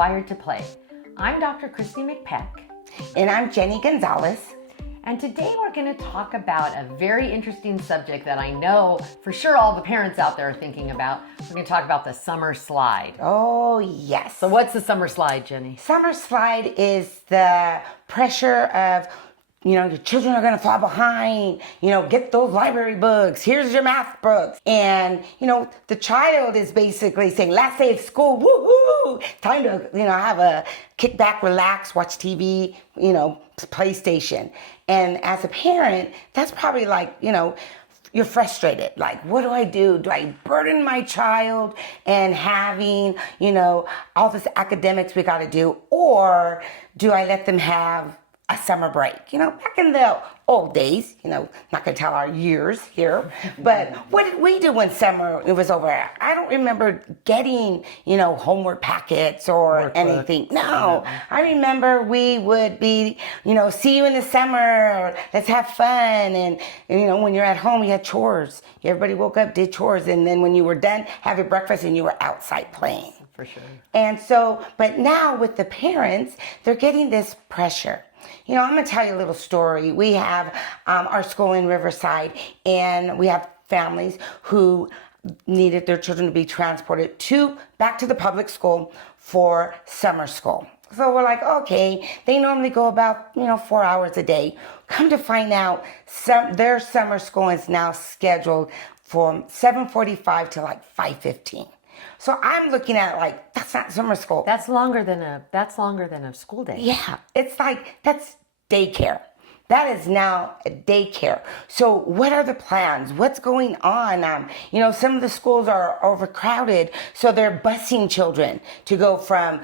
Wired to Play. I'm Dr. Christy McPeck. And I'm Jenny Gonzalez. And today we're going to talk about a very interesting subject that I know for sure all the parents out there are thinking about. We're going to talk about the summer slide. Oh, yes. So what's the summer slide, Jenny? Summer slide is the pressure of, your children are going to fall behind, get those library books. Here's your math books. And, the child is basically saying, last day of school, woohoo, time to, have a kick back, relax, watch TV, PlayStation. And as a parent, that's probably like, you're frustrated. Like, what do I do? Do I burden my child and having, all this academics we got to do? Or do I let them have a summer break? Back in the old days, not going to tell our years here, but what did we do when summer it was over? I don't remember getting, homework packets or anything. No, I remember we would be, see you in the summer, or let's have fun. And when you're at home, you had chores. Everybody woke up, did chores. And then when you were done, have your breakfast and you were outside playing. For sure. And so, but now with the parents, they're getting this pressure. I'm going to tell you a little story. We have our school in Riverside, and we have families who needed their children to be transported back to the public school for summer school. So we're like, okay, they normally go about, 4 hours a day. Come to find out, their summer school is now scheduled from 7:45 to like 5:15. So I'm looking at it like, that's not summer school. That's longer than a school day. Yeah, it's like, that's daycare. That is now a daycare. So what are the plans? What's going on? Some of the schools are overcrowded, so they're busing children to go from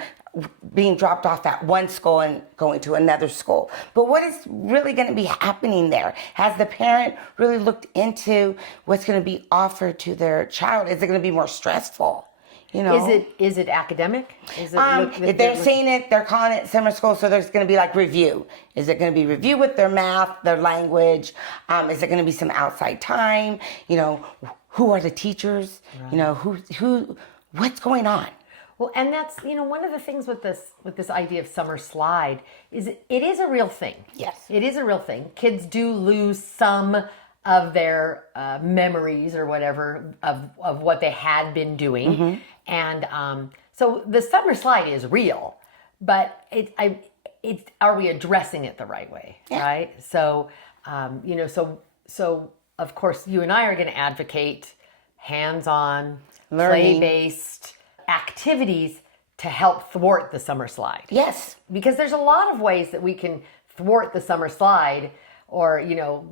being dropped off at one school and going to another school. But what is really going to be happening there? Has the parent really looked into what's going to be offered to their child? Is it going to be more stressful? Is it academic? They're saying it, they're calling it summer school, so there's going to be like review. Is it going to be review with their math, their language? Is it going to be some outside time? Who are the teachers? Right. What's going on? Well, and that's, one of the things with this idea of summer slide is it is a real thing. Yes. It is a real thing. Kids do lose some of their memories or whatever of what they had been doing. Mm-hmm. And so the summer slide is real, but are we addressing it the right way? Yeah. Right? So, so of course you and I are going to advocate hands-on, play-based activities to help thwart the summer slide. Yes. Because there's a lot of ways that we can thwart the summer slide or,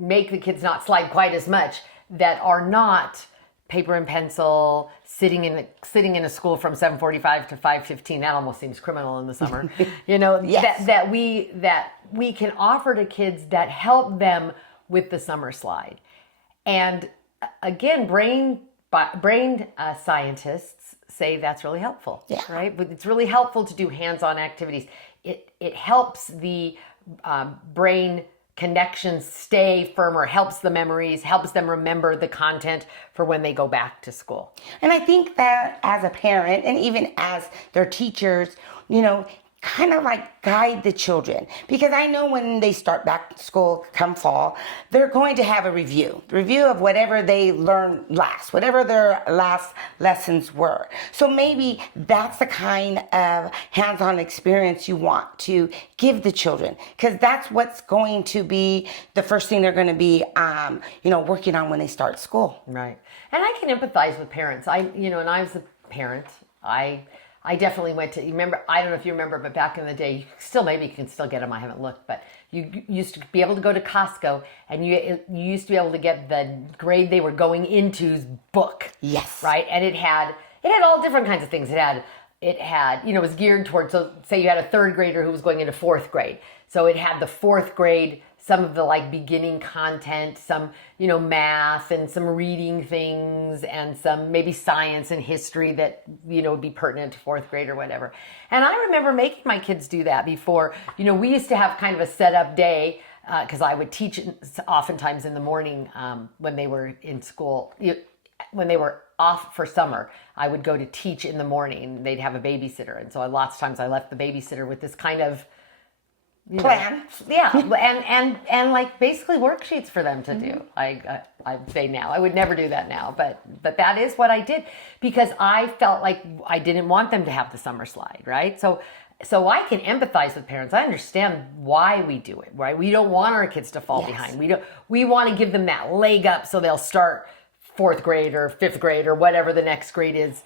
make the kids not slide quite as much that are not paper and pencil, sitting in a school from 7:45 to 5:15. That almost seems criminal in the summer. Yes. that we can offer to kids that help them with the summer slide. And again, brain scientists say that's really helpful. Yeah. Right? But it's really helpful to do hands-on activities. It helps the brain connections stay firmer, helps the memories, helps them remember the content for when they go back to school. And I think that as a parent and even as their teachers, kind of like guide the children, because I know when they start back to school come fall, they're going to have a review of whatever they learned last, whatever their last lessons were. So maybe that's the kind of hands-on experience you want to give the children, because that's what's going to be the first thing they're going to be, working on when they start school. Right. And I can empathize with parents. And I was a parent. I definitely went to, I don't know if you remember, but back in the day, maybe you can still get them, I haven't looked, but you used to be able to go to Costco and you used to be able to get the grade they were going into's book. Yes. Right? And it had all different kinds of things. It had, it was geared towards, so say you had a third grader who was going into fourth grade. So it had the fourth grade, some of the like beginning content, some, math and some reading things and some maybe science and history that, would be pertinent to fourth grade or whatever. And I remember making my kids do that before. We used to have kind of a set up day because I would teach oftentimes in the morning when they were in school, when they were off for summer, I would go to teach in the morning. They'd have a babysitter. And so lots of times I left the babysitter with this kind of plan. Yeah, and like basically worksheets for them to do. I say now, I would never do that now, but that is what I did because I felt like I didn't want them to have the summer slide, right? So I can empathize with parents. I understand why we do it, right? We don't want our kids to fall behind. We want to give them that leg up so they'll start 4th grade or 5th grade or whatever the next grade is,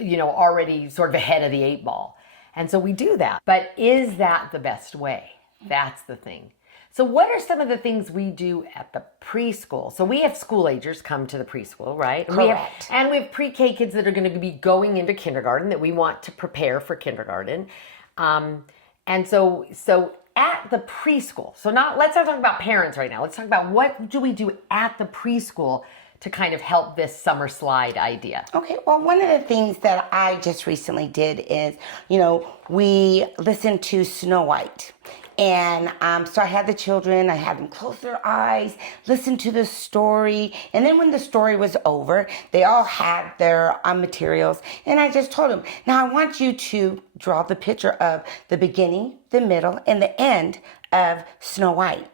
already sort of ahead of the 8 ball. And so we do that. But is that the best way? That's the thing. So what are some of the things we do at the preschool? So we have school agers come to the preschool, right? Correct. We have pre-K kids that are going to be going into kindergarten that we want to prepare for kindergarten. And so at the preschool, let's not talk about parents right now. Let's talk about what do we do at the preschool to kind of help this summer slide idea. Okay, well, one of the things that I just recently did is, we listened to Snow White. And so I had the children, I had them close their eyes, listen to the story. And then when the story was over, they all had their materials. And I just told them, now I want you to draw the picture of the beginning, the middle, and the end of Snow White.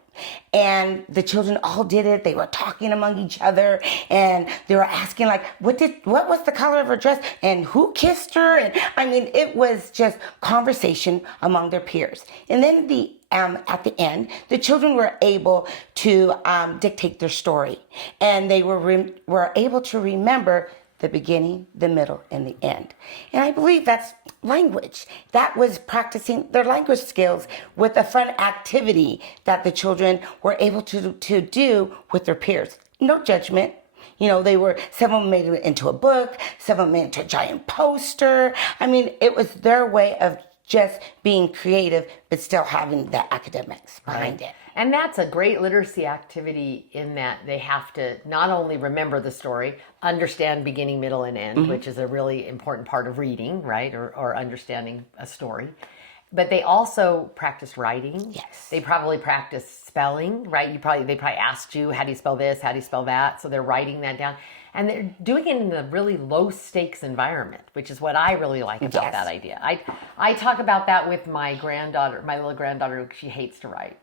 And the children all did it. They were talking among each other and they were asking like, what was the color of her dress and who kissed her? And I mean, it was just conversation among their peers. And then at the end, the children were able to dictate their story and they were able to remember the beginning, the middle, and the end. And I believe that's language. That was practicing their language skills with a fun activity that the children were able to do with their peers. No judgment. Some of them made it into a book, some of them made it into a giant poster. I mean, it was their way of just being creative, but still having the academics behind it. And that's a great literacy activity in that they have to not only remember the story, understand beginning, middle, and end, which is a really important part of reading, right? Or understanding a story. But they also practice writing. Yes. They probably practice spelling, right? They probably asked you, how do you spell this? How do you spell that? So they're writing that down. And they're doing it in a really low stakes environment, which is what I really like about that idea. I talk about that with my little granddaughter. She hates to write.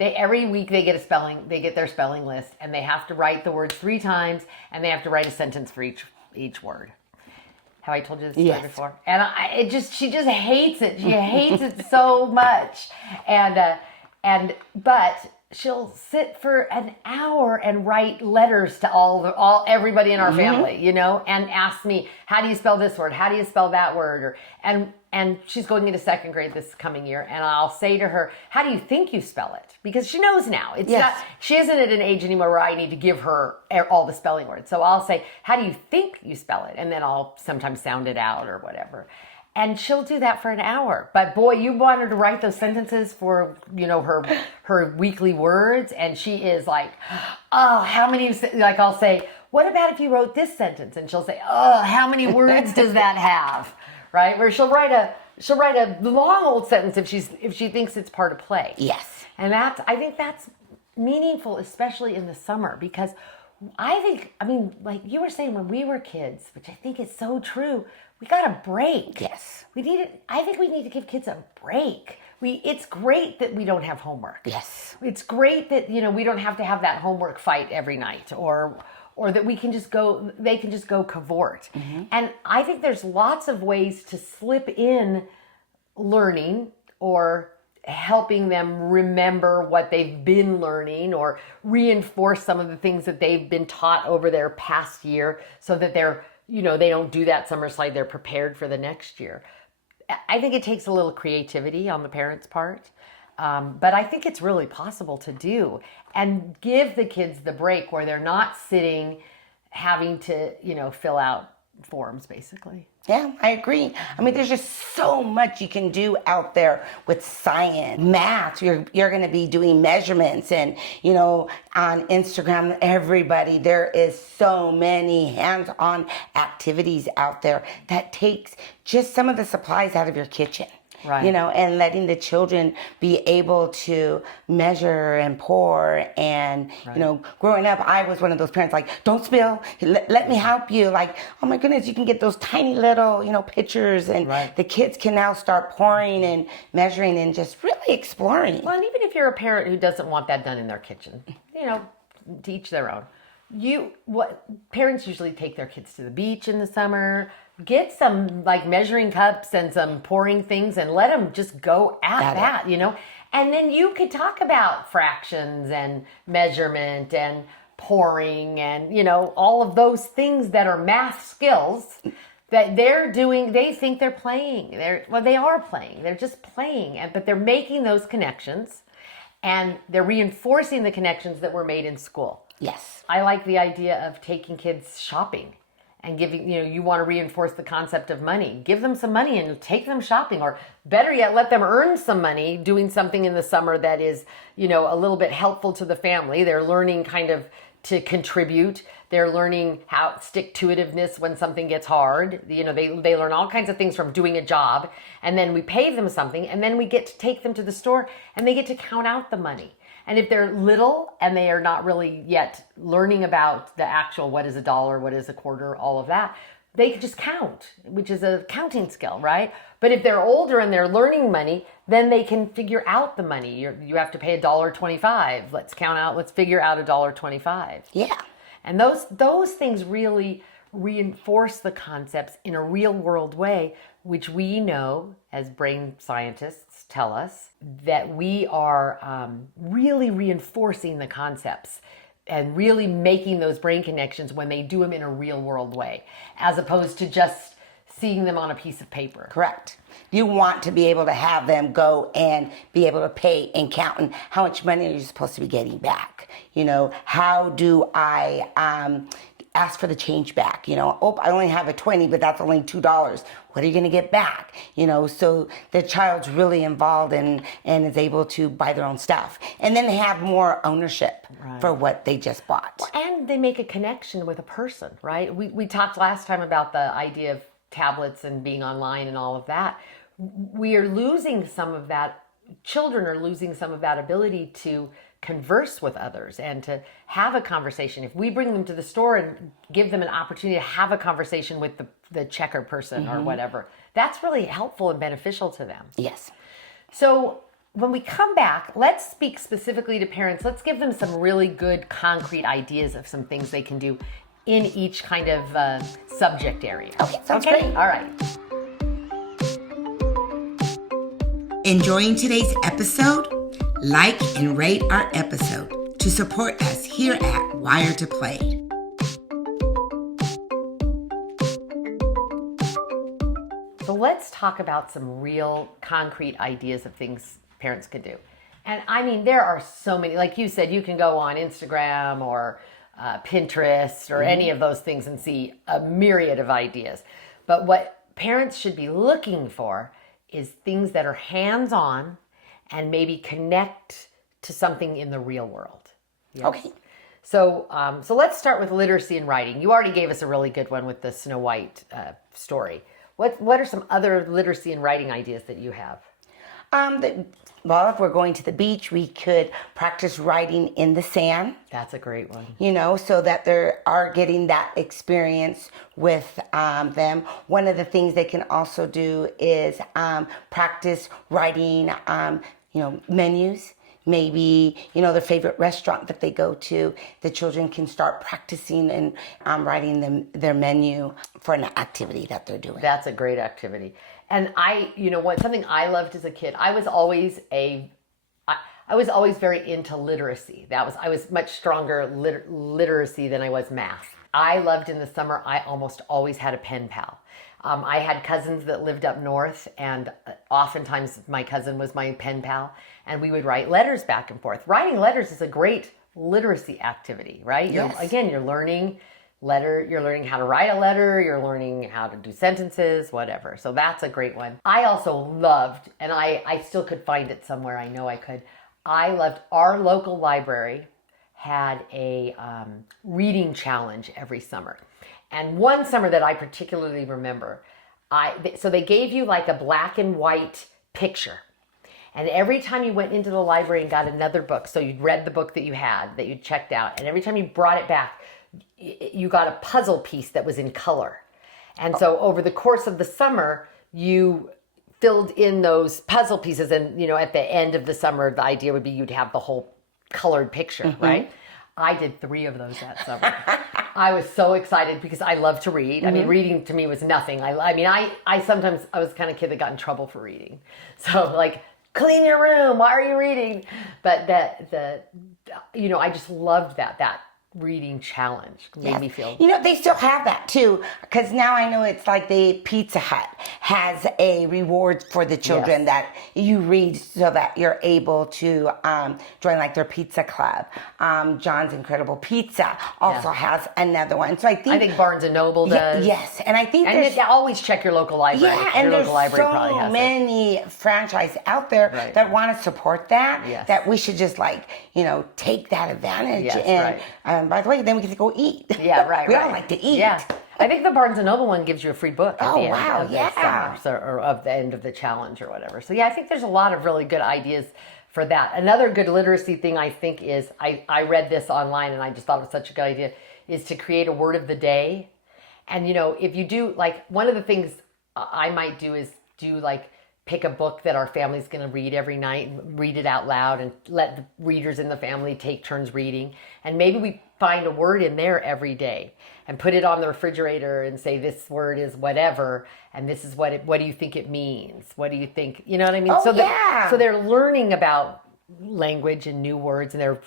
Every week they get their spelling list and they have to write the words 3 times and they have to write a sentence for each word. Have I told you this story before? And she just hates it. She hates it so much. But she'll sit for an hour and write letters to everybody in our family, and ask me, how do you spell this word? How do you spell that word? And she's going into 2nd grade this coming year, and I'll say to her, how do you think you spell it? Because she knows now. She isn't at an age anymore where I need to give her all the spelling words. So I'll say, how do you think you spell it? And then I'll sometimes sound it out or whatever. And she'll do that for an hour. But boy, you want her to write those sentences for, her weekly words. And she is like, oh, how many, like I'll say, what about if you wrote this sentence? And she'll say, oh, how many words does that have? Right? Where she'll write a long old sentence if she thinks it's part of play. Yes. And I think that's meaningful, especially in the summer, because like you were saying when we were kids, which I think is so true, we got a break. Yes. I think we need to give kids a break. It's great that we don't have homework. Yes. It's great that, we don't have to have that homework fight every night or that they can just go cavort. Mm-hmm. And I think there's lots of ways to slip in learning or helping them remember what they've been learning or reinforce some of the things that they've been taught over their past year so that they're, they don't do that summer slide, they're prepared for the next year. I think it takes a little creativity on the parents' part, but I think it's really possible to do and give the kids the break where they're not sitting having to, fill out forms basically. Yeah, I agree. I mean, there's just so much you can do out there with science, math. You're going to be doing measurements and, on Instagram, there is so many hands-on activities out there that takes just some of the supplies out of your kitchen. Right. And letting the children be able to measure and pour. And, growing up, I was one of those parents like, don't spill, let me help you. Like, oh my goodness, you can get those tiny little, pitchers, and the kids can now start pouring and measuring and just really exploring. Well, and even if you're a parent who doesn't want that done in their kitchen, to each their own. Parents usually take their kids to the beach in the summer, get some like measuring cups and some pouring things, and let them just go at that, and then you could talk about fractions and measurement and pouring and all of those things that are math skills that they're doing. They think they're playing. They are playing. They're just playing, but they're making those connections, and they're reinforcing the connections that were made in school. Yes. I like the idea of taking kids shopping and giving, you want to reinforce the concept of money. Give them some money and take them shopping, or better yet, let them earn some money doing something in the summer that is, a little bit helpful to the family. They're learning kind of to contribute. They're learning how stick-to-itiveness when something gets hard. They learn all kinds of things from doing a job, and then we pay them something, and then we get to take them to the store and they get to count out the money. And if they're little and they are not really yet learning about the actual what is a dollar, what is a quarter, all of that, they can just count, which is a counting skill, right? But if they're older and they're learning money, then they can figure out the money. You have to pay $1.25. Let's figure out $1.25. Yeah. And those things really reinforce the concepts in a real world way, which we know as brain scientists tell us that we are really reinforcing the concepts and really making those brain connections when they do them in a real world way, as opposed to just seeing them on a piece of paper. Correct. You want to be able to have them go and be able to pay and count, and how much money are you supposed to be getting back? How do I ask for the change back? I only have a 20, but that's only $2. What are you going to get back? So the child's really involved and is able to buy their own stuff. And then they have more ownership for what they just bought. And they make a connection with a person, right? We talked last time about the idea of tablets and being online and all of that. We are losing some of that. Children are losing some of that ability to converse with others and to have a conversation. If we bring them to the store and give them an opportunity to have a conversation with the checker person or whatever, that's really helpful and beneficial to them. Yes. So when we come back, let's speak specifically to parents. Let's give them some really good concrete ideas of some things they can do in each kind of subject area. Okay, sounds great. All right. Enjoying today's episode? Like and rate our episode to support us here at Wire to Play. So let's talk about some real concrete ideas of things parents could do. And I mean, there are so many. Like you said, you can go on Instagram or Pinterest or any of those things and see a myriad of ideas. But what parents should be looking for is things that are hands-on and maybe connect to something in the real world. Yes? Okay. So let's start with literacy and writing. You already gave us a really good one with the Snow White story. What are some other literacy and writing ideas that you have? Well, if we're going to the beach, we could practice writing in the sand. That's a great one. So that they are getting that experience with them. One of the things they can also do is practice writing, menus. Maybe, their favorite restaurant that they go to, the children can start practicing and writing their menu for an activity that they're doing. That's a great activity. And something I loved as a kid, I was always very into literacy. I was much stronger literacy than I was math. I loved in the summer, I almost always had a pen pal. I had cousins that lived up north, and oftentimes my cousin was my pen pal, and we would write letters back and forth. Writing letters is a great literacy activity, right? Yes. You're learning you're learning how to write a letter, you're learning how to do sentences, whatever. So that's a great one. I also loved, and I still could find it somewhere, I know I could, I loved our local library had a reading challenge every summer. And one summer that I particularly remember, so they gave you like a black and white picture. And every time you went into the library and got another book, so you'd read the book that you had, that you'd checked out, and every time you brought it back, you got a puzzle piece that was in color. And so over the course of the summer, you filled in those puzzle pieces. And, at the end of the summer, the idea would be you'd have the whole colored picture, right? I did 3 of those that summer. I was so excited because I love to read. I mean, reading to me was nothing. I sometimes, I was the kind of kid that got in trouble for reading. So like, clean your room. Why are you reading? But I just loved that reading challenge. Made me feel. They still have that too, because now I know it's like the Pizza Hut has a reward for the children that you read so that you're able to join like their pizza club. John's Incredible Pizza also has another one. So I think Barnes and Noble does. Yes, and I think you always check your local library. Yeah, and your there's local library probably so has many franchises out there that want to support that. That we should just take that advantage. Yes, and by the way, then we get to go eat. Yeah, right. We all like to eat. Yeah. I think the Barnes and Noble one gives you a free book at the end of the summer, or of the end of the challenge or whatever. So I think there's a lot of really good ideas for that. Another good literacy thing I think is, I read this online and I just thought it was such a good idea, is to create a word of the day. And if you do, like, one of the things I might do is pick a book that our family's going to read every night and read it out loud and let the readers in the family take turns reading. And maybe we find a word in there every day and put it on the refrigerator and say, this word is whatever, and this is what do you think it means? What do you think? You know what I mean? So they're learning about language and new words, and they're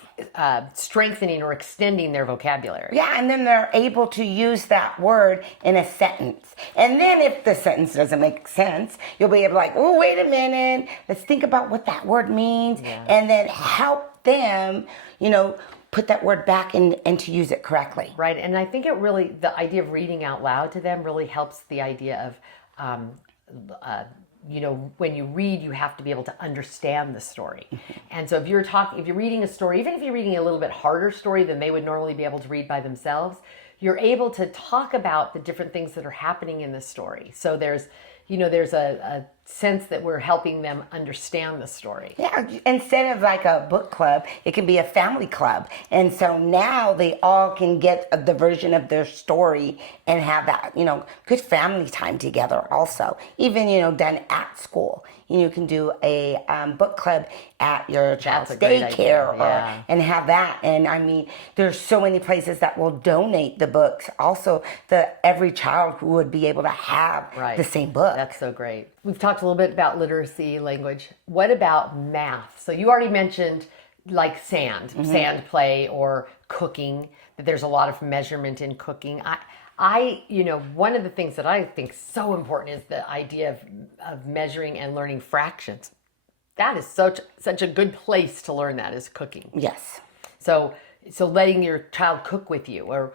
strengthening or extending their vocabulary. Yeah, and then they're able to use that word in a sentence. And then if the sentence doesn't make sense, you'll be able to oh, wait a minute, let's think about what that word means, and then help them, put that word back and to use it correctly. Right, and I think the idea of reading out loud to them really helps the idea of, when you read, you have to be able to understand the story. And so if you're reading a story, even if you're reading a little bit harder story than they would normally be able to read by themselves, you're able to talk about the different things that are happening in the story. So there's a sense that we're helping them understand the story. Yeah, instead of like a book club, it can be a family club. And so now they all can get the version of their story and have that, good family time together also. Even, done at school. You can do a book club at your child's daycare and have that. And I mean, there's so many places that will donate the books. Also, every child would be able to have the same book. That's so great. We've talked a little bit about literacy, language. What about math? So you already mentioned like sand play, or cooking, that there's a lot of measurement in cooking. One of the things that I think so important is the idea of measuring and learning fractions. That is such a good place to learn that, is cooking. Yes. So letting your child cook with you, or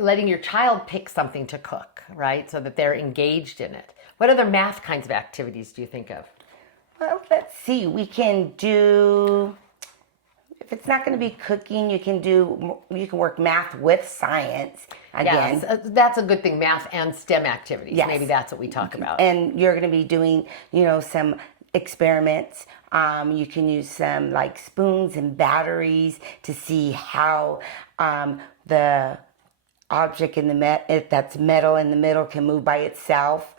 letting your child pick something to cook, right? So that they're engaged in it. What other math kinds of activities do you think of? Well, let's see. We can do, if it's not going to be cooking, you can work math with science again. Yes, that's a good thing. Math and STEM activities. Yes. Maybe that's what we talk about. And you're going to be doing, some experiments. You can use some like spoons and batteries to see how the object in that's metal in the middle can move by itself.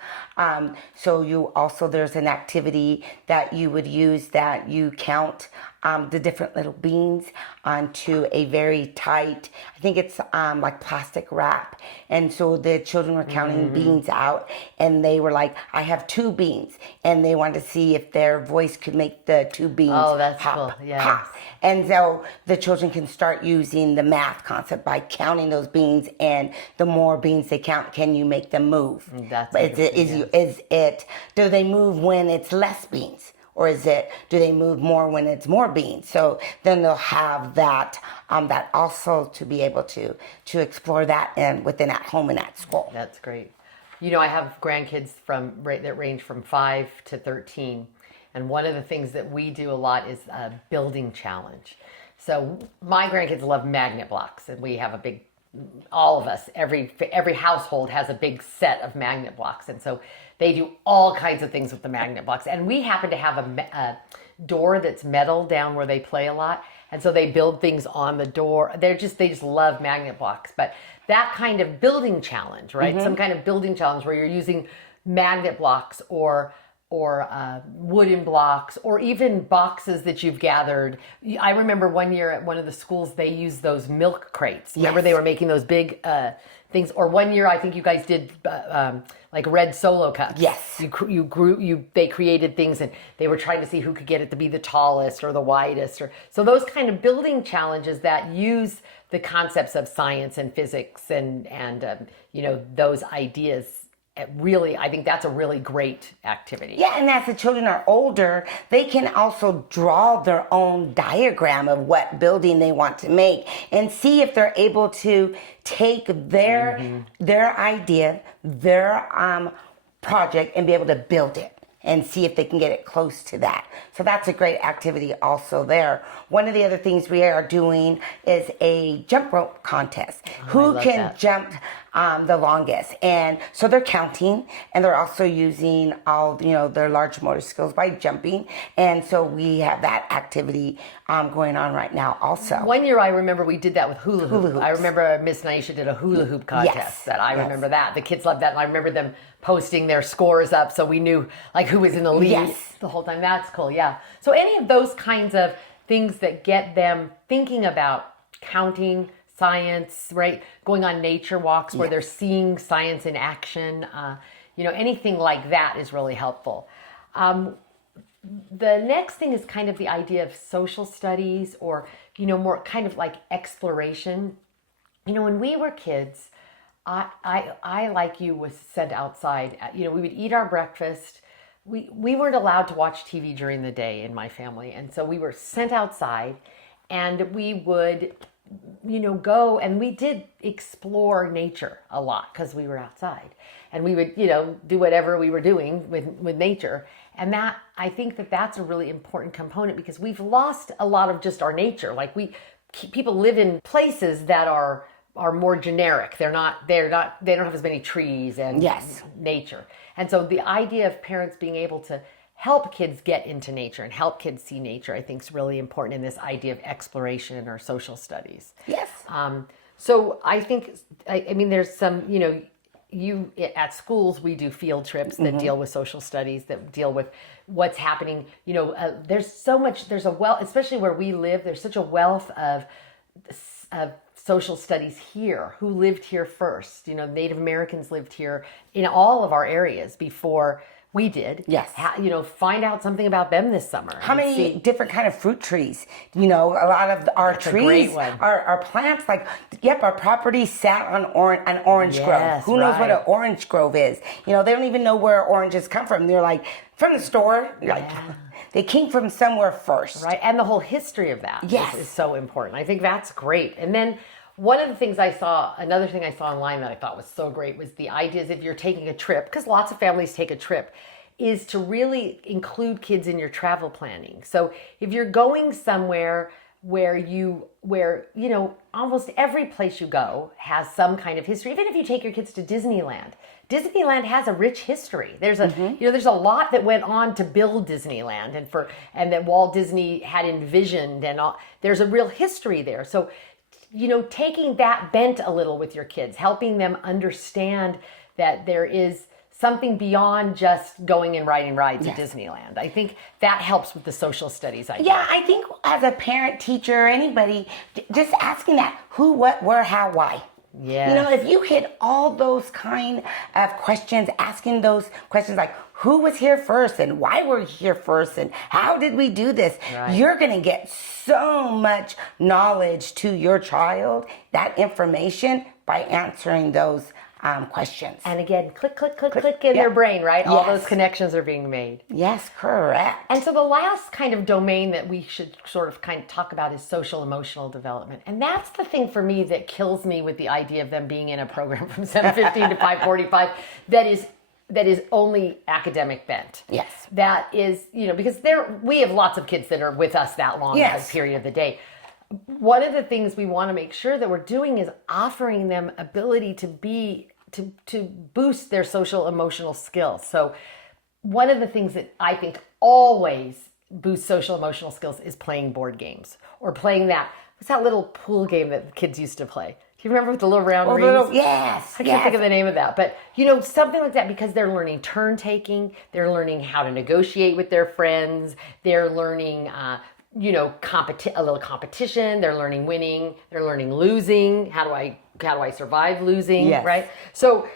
So there's an activity that you would use that you count the different little beans onto a very tight, I think it's like plastic wrap. And so the children were counting beans out, and they were like, I have 2 beans. And they wanted to see if their voice could make the 2 beans hop, cool. Yes. hop. And so the children can start using the math concept by counting those beans, and the more beans they count, can you make them move? Do they move when it's less beans? Or do they move more when it's more beans? So then they'll have that also to be able to explore that within at home and at school. That's great. I have grandkids that range from 5 to 13. And one of the things that we do a lot is a building challenge. So my grandkids love magnet blocks, and we have all of us, every household has a big set of magnet blocks. And so They do all kinds of things with the magnet blocks. And we happen to have a door that's metal down where they play a lot. And so they build things on the door. They just love magnet blocks. But that kind of building challenge, right? Some kind of building challenge where you're using magnet blocks or wooden blocks, or even boxes that you've gathered. I remember one year at one of the schools, they used those milk crates. Remember they were making those big things? Or one year, I think you guys did like red Solo cups. Yes. They created things, and they were trying to see who could get it to be the tallest or the widest. So those kind of building challenges that use the concepts of science and physics and those ideas. Really, I think that's a really great activity. Yeah, and as the children are older, they can also draw their own diagram of what building they want to make and see if they're able to take their idea, their project, and be able to build it and see if they can get it close to that. So that's a great activity also there. One of the other things we are doing is a jump rope contest. Who can jump the longest? And so they're counting, and they're also using all their large motor skills by jumping. And so we have that activity going on right now also. One year I remember we did that with hula hoop. I remember Miss Naisha did a hula hoop contest. Yes. I remember that. The kids loved that, and I remember them posting their scores up so we knew like who was in the lead the whole time. That's cool. Yeah. So any of those kinds of things that get them thinking about counting, science, right? Going on nature walks where they're seeing science in action. Anything like that is really helpful. The next thing is kind of the idea of social studies, or, more kind of like exploration. When we were kids, I like you, was sent outside. We would eat our breakfast. We weren't allowed to watch TV during the day in my family. And so we were sent outside, and we would, go, and we did explore nature a lot because we were outside, and we would, do whatever we were doing with nature. And that, I think that's a really important component, because we've lost a lot of just our nature. Like people live in places that are more generic. They don't have as many trees and nature. And so the idea of parents being able to help kids get into nature and help kids see nature, I think, is really important in this idea of exploration or social studies. Yes. So I think, there's some, at schools, we do field trips that deal with social studies, that deal with what's happening. There's especially where we live, there's such a wealth of social studies here. Who lived here first? Native Americans lived here in all of our areas before we did. Yes. Find out something about them this summer. How many different kind of fruit trees? A lot of our trees are plants. Like, our property sat on an orange grove. Who knows what an orange grove is? They don't even know where oranges come from. They're like, from the store. They came from somewhere first. Right, and the whole history of that is so important. I think that's great. And then one of the things another thing I saw online that I thought was so great, was the idea is if you're taking a trip, because lots of families take a trip, is to really include kids in your travel planning. So if you're going somewhere where almost every place you go has some kind of history. Even if you take your kids to Disneyland has a rich history. There's there's a lot that went on to build Disneyland, and that Walt Disney had envisioned, and all. There's a real history there. So, taking that bent a little with your kids, helping them understand that there is something beyond just going and riding rides at Disneyland. I think that helps with the social studies idea. Yeah, I think as a parent, teacher, anybody, just asking that who, what, where, how, why. Yeah. If you hit all those kind of questions, asking those questions like who was here first and why were we here first and how did we do this, you're going to get so much knowledge to your child, that information, by answering those questions. And again, click, click, click, click in their brain, right? All those connections are being made. Yes, correct. And so the last kind of domain that we should sort of kind of talk about is social emotional development. And that's the thing for me that kills me with the idea of them being in a program from 7:15 to 5:45 that is only academic bent. Yes. That is, because we have lots of kids that are with us that long a period of the day. One of the things we want to make sure that we're doing is offering them ability to be to boost their social emotional skills. So one of the things that I think always boosts social emotional skills is playing board games or playing what's that little pool game that kids used to play? Do you remember with the little round rings? Yes. I can't think of the name of that, but something like that, because they're learning turn taking, they're learning how to negotiate with their friends, they're learning, a little competition, they're learning winning, they're learning losing. How do I survive losing? Yes. Right? So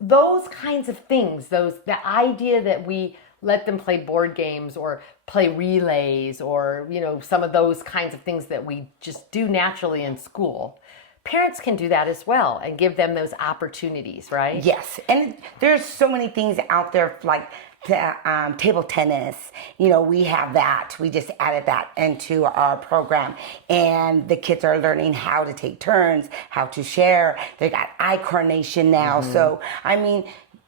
those kinds of things, the idea that we let them play board games or play relays or, some of those kinds of things that we just do naturally in school. Parents can do that as well and give them those opportunities, right? Yes. And there's so many things out there like table tennis. We have that. We just added that into our program. And the kids are learning how to take turns, how to share. They got eye coordination now. So,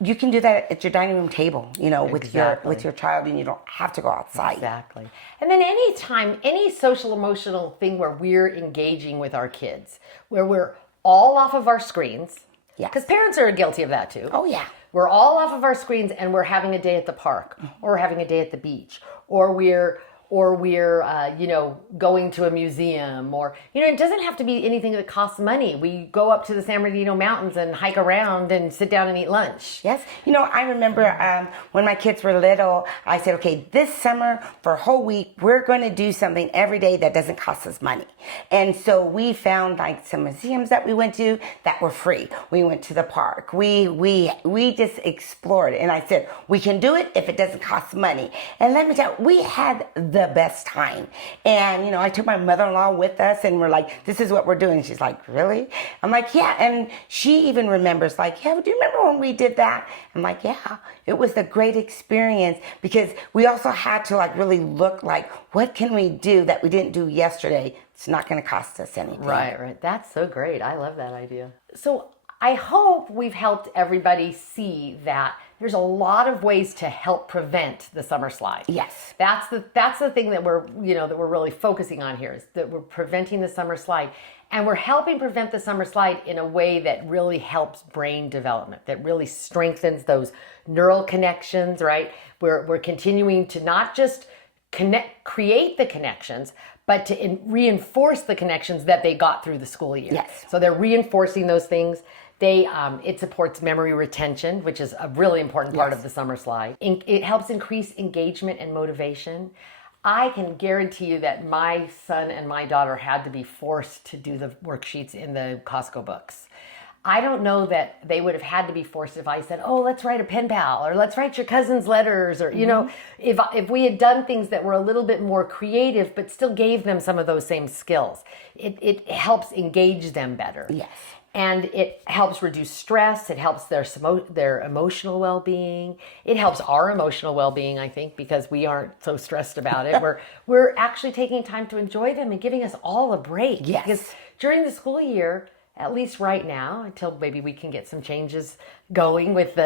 you can do that at your dining room table, with your child, and you don't have to go outside. Exactly. And then any social emotional thing where we're engaging with our kids, where we're all off of our screens. Yeah. Because parents are guilty of that too. Oh, yeah. We're all off of our screens and we're having a day at the park or we're having a day at the beach or we're going to a museum or, it doesn't have to be anything that costs money. We go up to the San Bernardino Mountains and hike around and sit down and eat lunch. Yes. I remember when my kids were little, I said, okay, this summer for a whole week, we're going to do something every day that doesn't cost us money. And so we found like some museums that we went to that were free. We went to the park. We just explored. And I said, we can do it if it doesn't cost money. And let me tell you, we had the best time. And, I took my mother-in-law with us and we're like, this is what we're doing. She's like, really? I'm like, yeah. And she even remembers like, yeah, do you remember when we did that? I'm like, yeah, it was a great experience because we also had to like really look like, what can we do that we didn't do yesterday? It's not going to cost us anything. Right. That's so great. I love that idea. So I hope we've helped everybody see that there's a lot of ways to help prevent the summer slide. Yes. That's the thing that we're really focusing on here, is that we're preventing the summer slide. And we're helping prevent the summer slide in a way that really helps brain development, that really strengthens those neural connections, right? We're continuing to not just create the connections, but to reinforce the connections that they got through the school year. Yes. So they're reinforcing those things. It supports memory retention, which is a really important part of the summer slide. It helps increase engagement and motivation. I can guarantee you that my son and my daughter had to be forced to do the worksheets in the Costco books. I don't know that they would have had to be forced if I said, oh, let's write a pen pal, or let's write your cousin's letters, or, if we had done things that were a little bit more creative, but still gave them some of those same skills. It helps engage them better. Yes. And it helps reduce stress. It helps their emotional well-being. It helps our emotional well-being, I think, because we aren't so stressed about it. We're actually taking time to enjoy them and giving us all a break. Yes. Because during the school year, at least right now, until maybe we can get some changes going with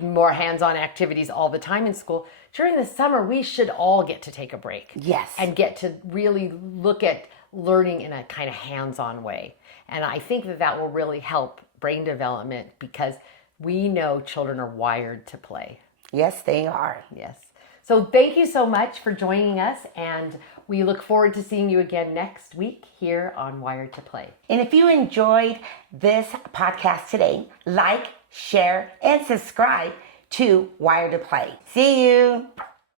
more hands-on activities all the time in school, during the summer, we should all get to take a break. Yes. And get to really look at learning in a kind of hands-on way. And I think that will really help brain development because we know children are wired to play. Yes, they are. Yes. So thank you so much for joining us, and we look forward to seeing you again next week here on Wired to Play. And if you enjoyed this podcast today, like, share, and subscribe to Wired to Play. See you.